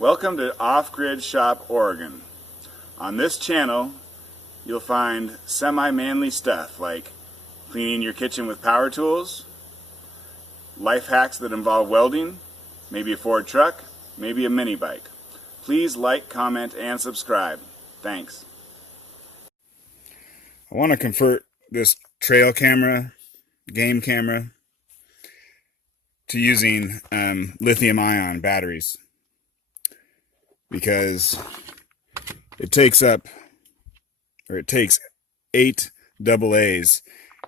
Welcome to Off-Grid Shop Oregon. On this channel, you'll find semi-manly stuff like cleaning your kitchen with power tools, life hacks that involve welding, maybe a Ford truck, maybe a mini bike. Please like, comment, and subscribe. Thanks. I want to convert this trail camera, game camera, to using lithium-ion batteries, because it takes 8 AA's,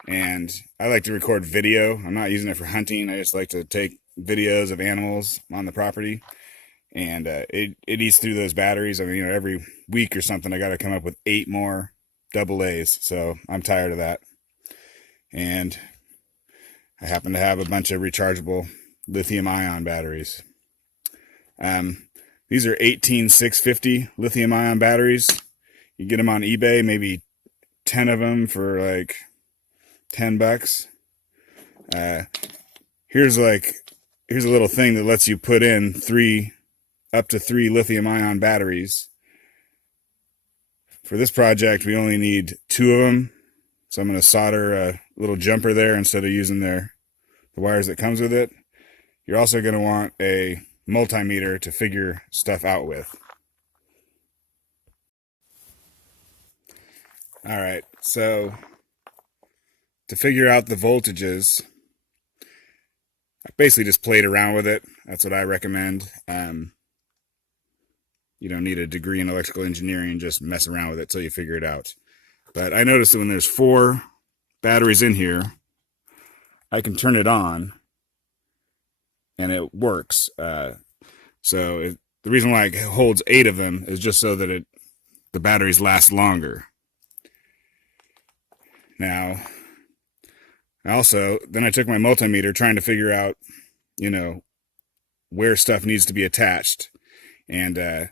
and I like to record video. I'm not using it for hunting. I just like to take videos of animals on the property, and it eats through those batteries. I mean, every week or something I got to come up with 8 more AA's, so I'm tired of that. And I happen to have a bunch of rechargeable lithium-ion batteries. These are 18650 lithium-ion batteries. You get them on eBay, maybe 10 of them for like $10. Here's a little thing that lets you put in up to 3 lithium-ion batteries. For this project, we only need 2 of them, so I'm going to solder a little jumper there instead of using the wires that comes with it. You're also going to want a multimeter to figure stuff out with. Alright, so to figure out the voltages, I basically just played around with it. That's what I recommend. You don't need a degree in electrical engineering, just mess around with it till you figure it out. But I noticed that when there's 4 batteries in here, I can turn it on and it works. The reason why it holds 8 of them is just so that the batteries last longer. Now, then I took my multimeter trying to figure out, where stuff needs to be attached. And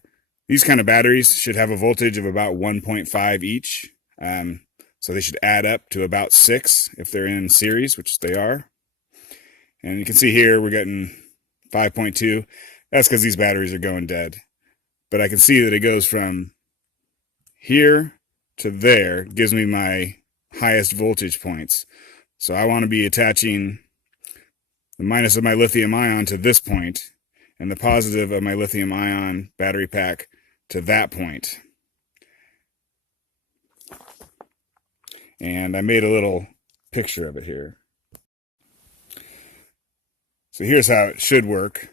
these kind of batteries should have a voltage of about 1.5 each. So they should add up to about 6 if they're in series, which they are. And you can see here we're getting 5.2. That's because these batteries are going dead. But I can see that it goes from here to there, gives me my highest voltage points. So I want to be attaching the minus of my lithium ion to this point and the positive of my lithium ion battery pack to that point. And I made a little picture of it here. So here's how it should work.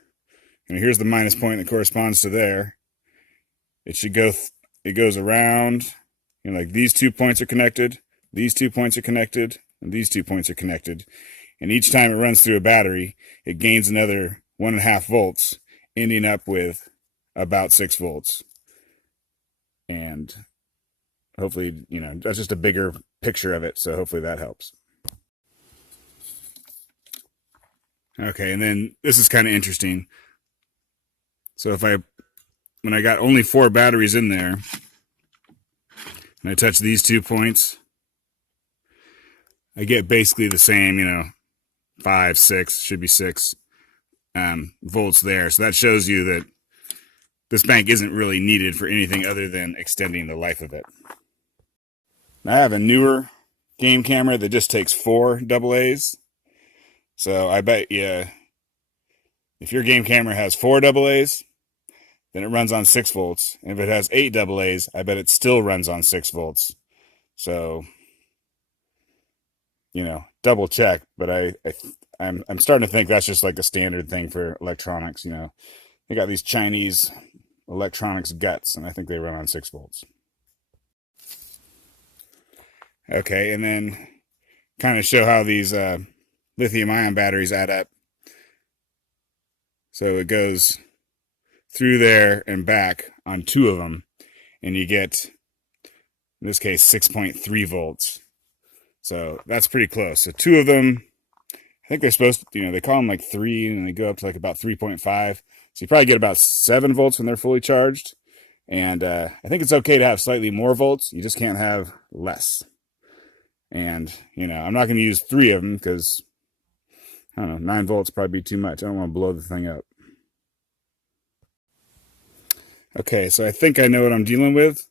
And here's the minus point that corresponds to there. It goes around, like these 2 points are connected, these 2 points are connected, and these 2 points are connected. And each time it runs through a battery, it gains another 1.5 volts, ending up with about 6 volts. And hopefully, that's just a bigger picture of it, so hopefully that helps. Okay, and then this is kind of interesting. So when I got only 4 batteries in there, and I touch these 2 points, I get basically the same, 5, 6, should be 6 volts there. So that shows you that this bank isn't really needed for anything other than extending the life of it. I have a newer game camera that just takes 4 AA's. So I bet you, if your game camera has 4 AA's, then it runs on 6 volts. And if it has 8 AA's, I bet it still runs on 6 volts. So, double check. But I'm starting to think that's just like a standard thing for electronics. They got these Chinese electronics guts, and I think they run on 6 volts. Okay, and then kind of show how these lithium-ion batteries add up. So it goes through there and back on 2 of them, and you get, in this case, 6.3 volts. So that's pretty close. So 2 of them, I think they're supposed to, they call them like 3, and they go up to like about 3.5. So you probably get about 7 volts when they're fully charged. And I think it's okay to have slightly more volts. You just can't have less. And, I'm not going to use 3 of them because, I don't know, 9 volts probably be too much. I don't want to blow the thing up. Okay, so I think I know what I'm dealing with,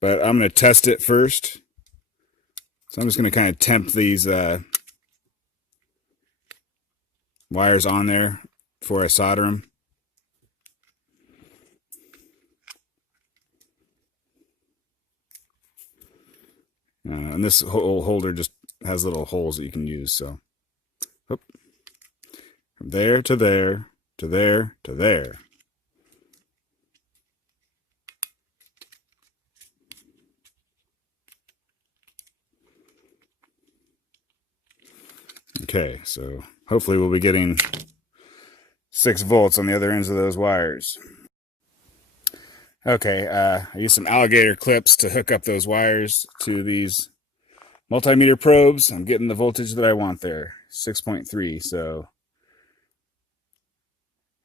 but I'm going to test it first. So I'm just going to kind of temp these wires on there before I solder them. And this whole holder just has little holes that you can use. So, whoop. From there to there to there to there. Okay, so hopefully we'll be getting 6 volts on the other ends of those wires. Okay, I used some alligator clips to hook up those wires to these multimeter probes. I'm getting the voltage that I want there, 6.3, so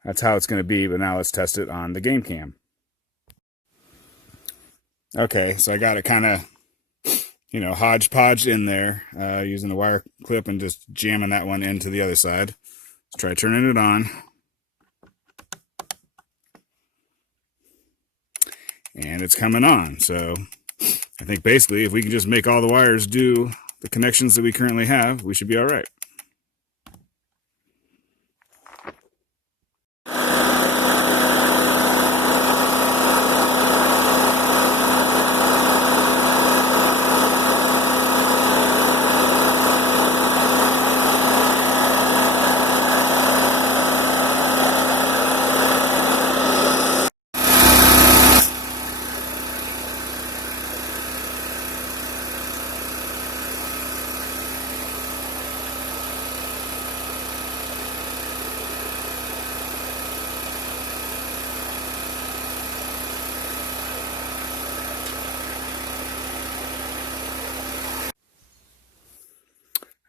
that's how it's going to be, but now let's test it on the game cam. Okay, so I got it kind of, hodgepodge in there using the wire clip and just jamming that one into the other side. Let's try turning it on. And it's coming on. So I think basically if we can just make all the wires do the connections that we currently have, we should be all right.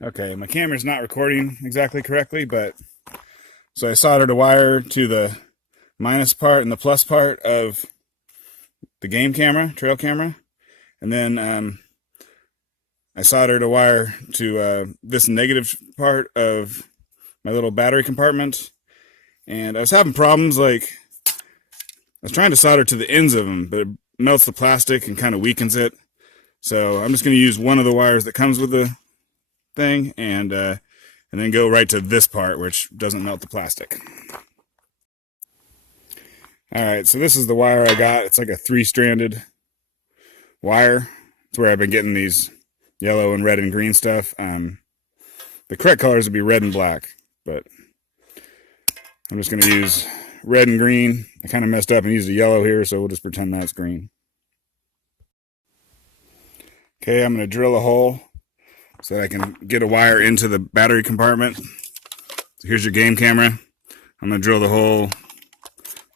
Okay, my camera's not recording exactly correctly, but so I soldered a wire to the minus part and the plus part of the game camera, trail camera, and then I soldered a wire to this negative part of my little battery compartment, and I was having problems. Like, I was trying to solder to the ends of them, but it melts the plastic and kind of weakens it. So I'm just going to use one of the wires that comes with the thing and then go right to this part, which doesn't melt the plastic. All right, so this is the wire I got. It's like a 3-stranded wire. It's where I've been getting these yellow and red and green stuff. The correct colors would be red and black, but I'm just going to use red and green. I kind of messed up and used a yellow here, so we'll just pretend that's green. Okay, I'm going to drill a hole so that I can get a wire into the battery compartment. So here's your game camera. I'm going to drill the hole.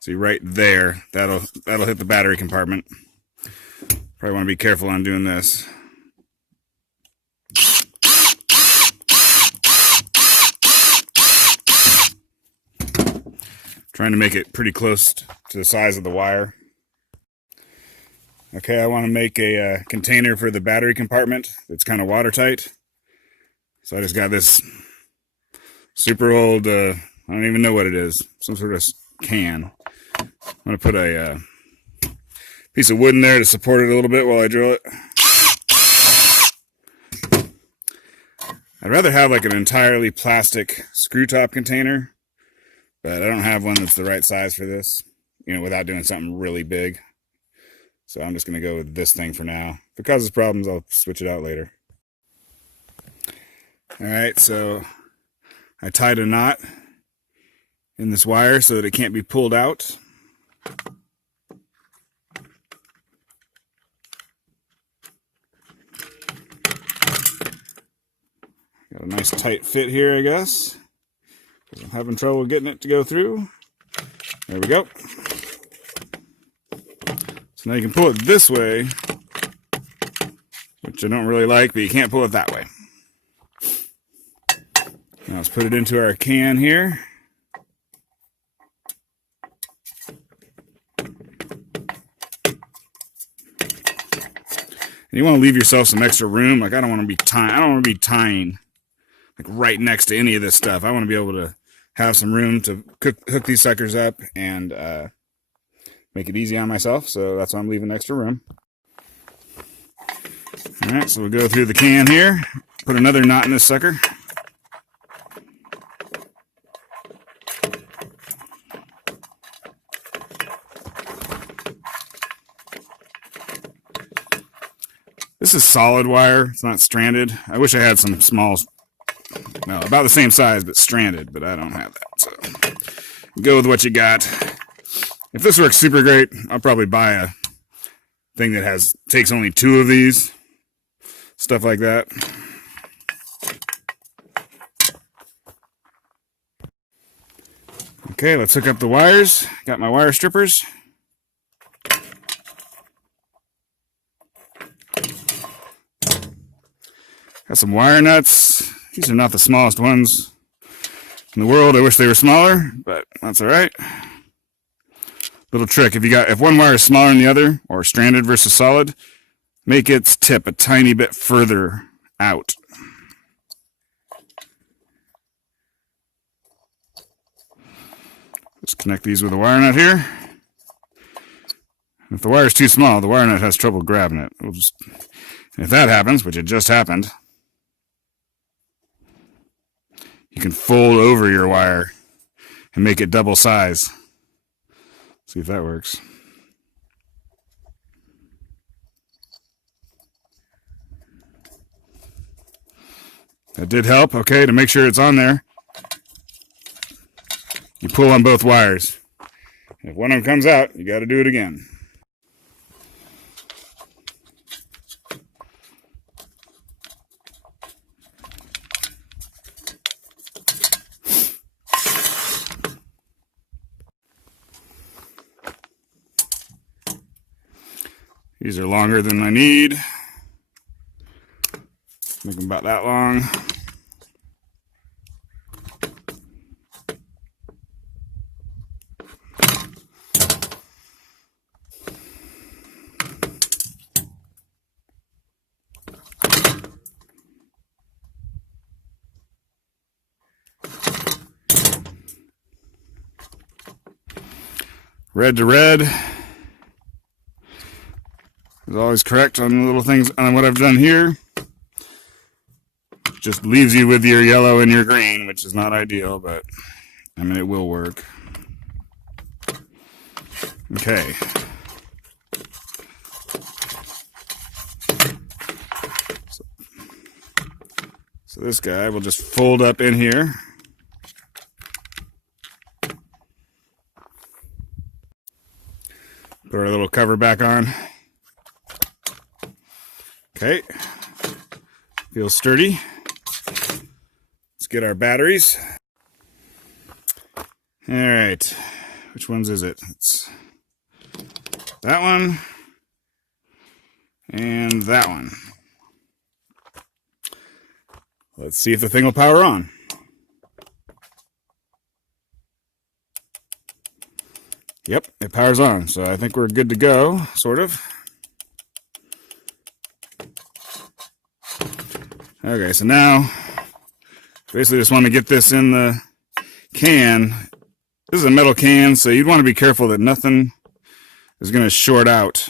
See right there. That'll hit the battery compartment. Probably want to be careful on doing this. Trying to make it pretty close to the size of the wire. Okay, I want to make a container for the battery compartment that's kind of watertight. So I just got this super old, I don't even know what it is, some sort of can. I'm going to put a piece of wood in there to support it a little bit while I drill it. I'd rather have like an entirely plastic screw top container, but I don't have one that's the right size for this, without doing something really big. So I'm just going to go with this thing for now. If it causes problems, I'll switch it out later. All right, so I tied a knot in this wire so that it can't be pulled out. Got a nice tight fit here, I guess. I'm having trouble getting it to go through. There we go. So now you can pull it this way, which I don't really like, but you can't pull it that way. Now let's put it into our can here. And you want to leave yourself some extra room. Like, I don't want to be tying like right next to any of this stuff. I want to be able to have some room to hook these suckers up and make it easy on myself, so that's why I'm leaving extra room. Alright, so we'll go through the can here, put another knot in this sucker. This is solid wire, it's not stranded. I wish I had some small, well, about the same size, but stranded, but I don't have that, so go with what you got. If this works super great, I'll probably buy a thing that takes only 2 of these, stuff like that. Okay, let's hook up the wires. Got my wire strippers. Got some wire nuts. These are not the smallest ones in the world. I wish they were smaller, but that's all right. Little trick: if one wire is smaller than the other, or stranded versus solid, make its tip a tiny bit further out. Just connect these with a wire nut here. If the wire is too small, the wire nut has trouble grabbing it. If that happens, which it just happened, you can fold over your wire and make it double size. See if that works. That did help. Okay, to make sure it's on there, you pull on both wires. If one of them comes out, you got to do it again. These are longer than I need. Make them about that long. Red to red. Is always correct on the little things on what I've done here. Just leaves you with your yellow and your green, which is not ideal, but I mean, it will work. Okay. So this guy will just fold up in here. Put our little cover back on. Okay, feels sturdy. Let's get our batteries. All right, which ones is it? It's that one and that one. Let's see if the thing will power on. Yep, it powers on, so I think we're good to go, sort of. Okay, so now, basically just want to get this in the can. This is a metal can, so you'd want to be careful that nothing is going to short out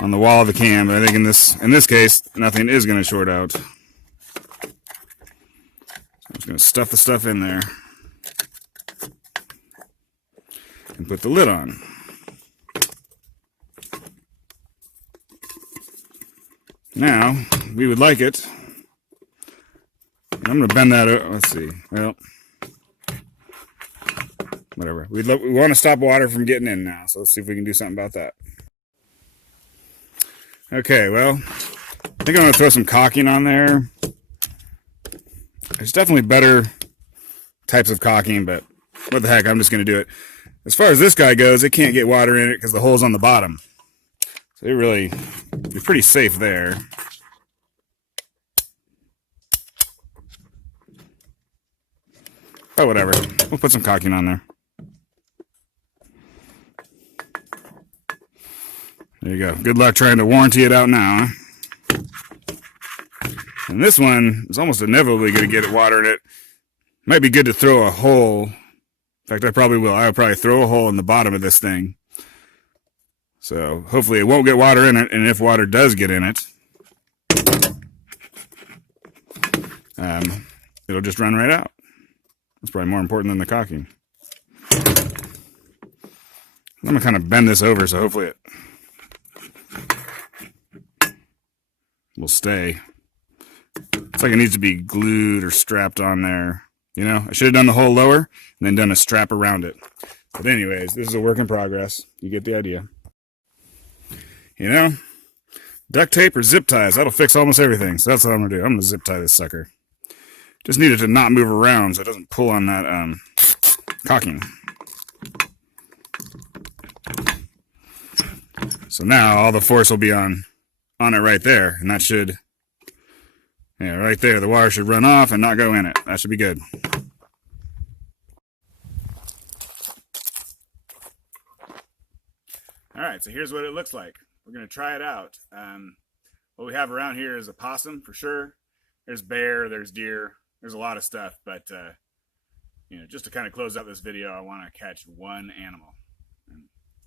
on the wall of the can, but I think in this case, nothing is going to short out. So I'm just going to stuff the stuff in there and put the lid on. Now, we would like it. I'm going to bend that out. Let's see. Well, whatever. We want to stop water from getting in now, so let's see if we can do something about that. Okay, well, I think I'm going to throw some caulking on there. There's definitely better types of caulking, but what the heck, I'm just going to do it. As far as this guy goes, it can't get water in it because the hole's on the bottom. So you're pretty safe there. Oh, whatever. We'll put some caulking on there. There you go. Good luck trying to warranty it out now. Huh? And this one is almost inevitably going to get water in it. Might be good to throw a hole fact, I probably will. I'll probably throw a hole in the bottom of this thing. So hopefully it won't get water in it, and if water does get in it, it'll just run right out. That's probably more important than the caulking. I'm going to kind of bend this over so hopefully it will stay. It's like it needs to be glued or strapped on there. You know, I should have done the hole lower and then done a strap around it. But anyways, this is a work in progress. You get the idea. You know, duct tape or zip ties, that'll fix almost everything. So that's what I'm going to do. I'm going to zip tie this sucker. Just need it to not move around so it doesn't pull on that caulking. So now all the force will be on it right there, and that should, yeah, right there, the water should run off and not go in it. That should be good. All right, so here's what it looks like. We're going to try it out. What we have around here is a possum for sure. There's bear, there's deer, there's a lot of stuff, but you know, just to kind of close out this video, I want to catch one animal. And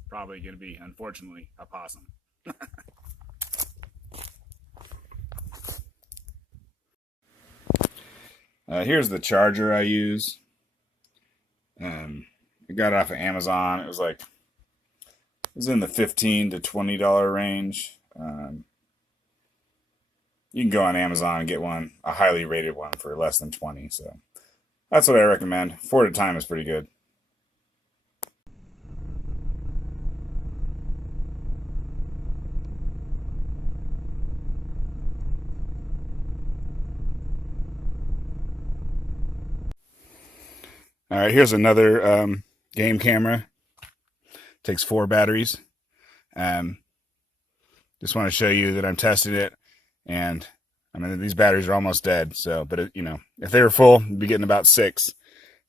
probably going to be, unfortunately, a possum. Here's the charger I use. I got it off of Amazon. It was in the $15 to $20 range. You can go on Amazon and get one, a highly rated one, for less than $20. So that's what I recommend. 4 at a time is pretty good. All right, here's another game camera. Takes 4 batteries. Just want to show you that I'm testing it, and I mean these batteries are almost dead. So, but you know, if they were full, you'd be getting about 6.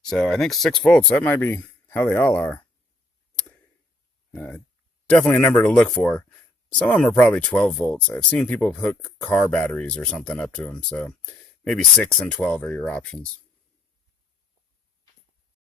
So I think 6 volts. That might be how they all are. Definitely a number to look for. Some of them are probably 12 volts. I've seen people hook car batteries or something up to them. So maybe 6 and 12 are your options.